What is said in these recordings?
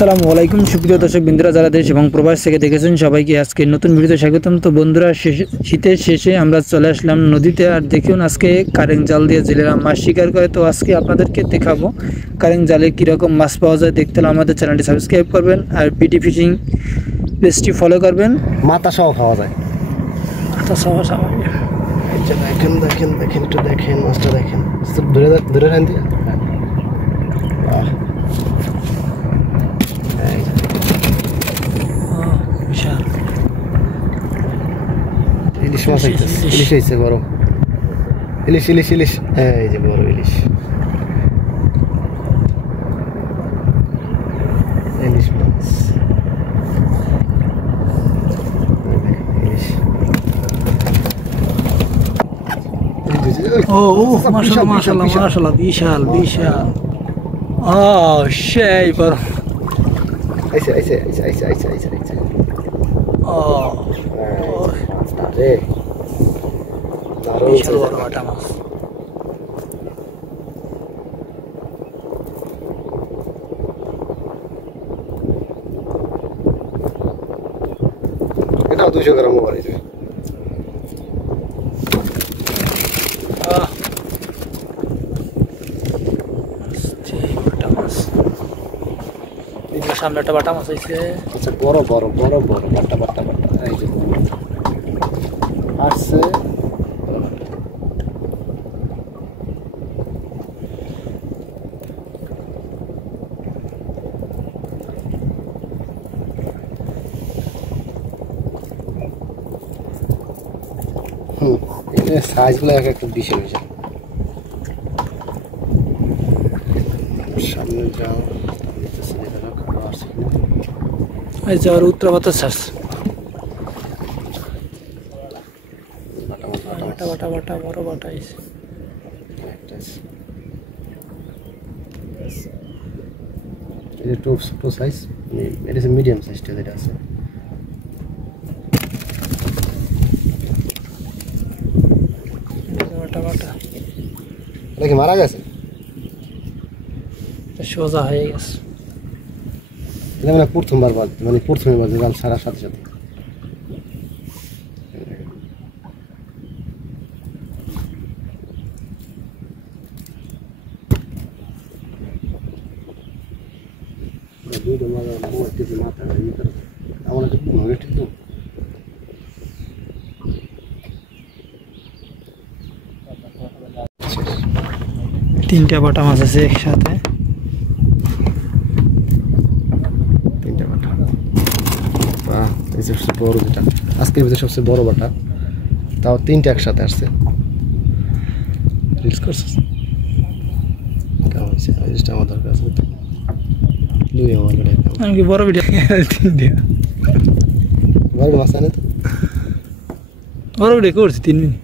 আসসালামু আলাইকুম সুপ্রিয় দর্শক বিন্দুরা যারা দেশ এবং প্রবাস থেকে দেখেছেন সবাইকে আজকে নতুন ভিডিওতে স্বাগতম। তো বন্ধুরা শীতের শেষে আমরা চলে আসলাম নদীতে, আর দেখুন আজকে কারেন্ট জাল দিয়ে জেলেরা মাছ শিকার করে। তো আজকে আপনাদেরকে দেখাবো কারেন্ট জালে কীরকম মাছ পাওয়া যায়। দেখতে হলে আমাদের চ্যানেলটি সাবস্ক্রাইব করবেন আর বিডি ফিশিং পেজটি ফলো করবেন। মাথা সহ খাওয়া যায়, মাথা সহ খাওয়া যায়। দেখেন দেখেন দেখেন একটু দেখেন মাছটা দেখেন, ধরে ধরে নেন দিয়ে ইলিশ মাছ ইলিশ হয়েছে বড় ইলিশ ইলিশ ইলিশ এই যে বড় ইলিশ ইলিশ মাছ ও মাশাআল্লাহ মাশাআল্লাহ মাশাআল্লাহ বিশাল বিশাল। ও সেই বড় আইছে আইছে আইছে আইছে আইছে আইছে আইছে ও রে বিশাল বড় বাটা মাছ। এটা 200 গ্রাম ওভার হয়েছে। সামনে একটা বাটা মাছ হয়েছে। আচ্ছা বড় বড় বড় বড় বাটা বাটা বাটা এই যে আসছে। এটা সাইজগুলো একটু বেশি হয়েছে। সামনে যাও এই যাওয়ার উত্তর বাতাস ছাড় বাটা বাটা বাটা বড় বাটা আছে। এটা ছোট সাইজ, এটা মিডিয়াম সাইজটা যেটা আছে। বাটা বাটা এটা কি মারা গেছে? সোজা হয়ে গেছে। এটা মানে প্রথমবার বাদ, মানে প্রথমে বাজে গাল ছাড়ার সাথে সাথে তিনটা বাটা মাছ আছে একসাথে। তিনটা বাটা, সবচেয়ে বড় যেটা আজকের ভিতরে সবচেয়ে বড় বাটা, তাও তিনটা একসাথে আসছে। রিলস করছিস কেমন হয়েছে? জিনিসটা আমার দরকার আছে লুই আমার আমি কি বড় ভিডিও বড় মাছ আনে তো বড় ভিডিও করছি 3 মিনিট।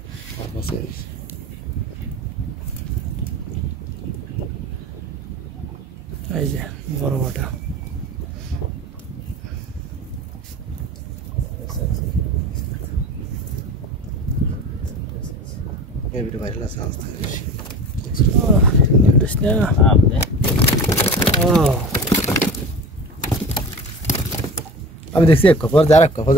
এই যে বড় বাটা আমি দেখছি এক কপর যার এক কপর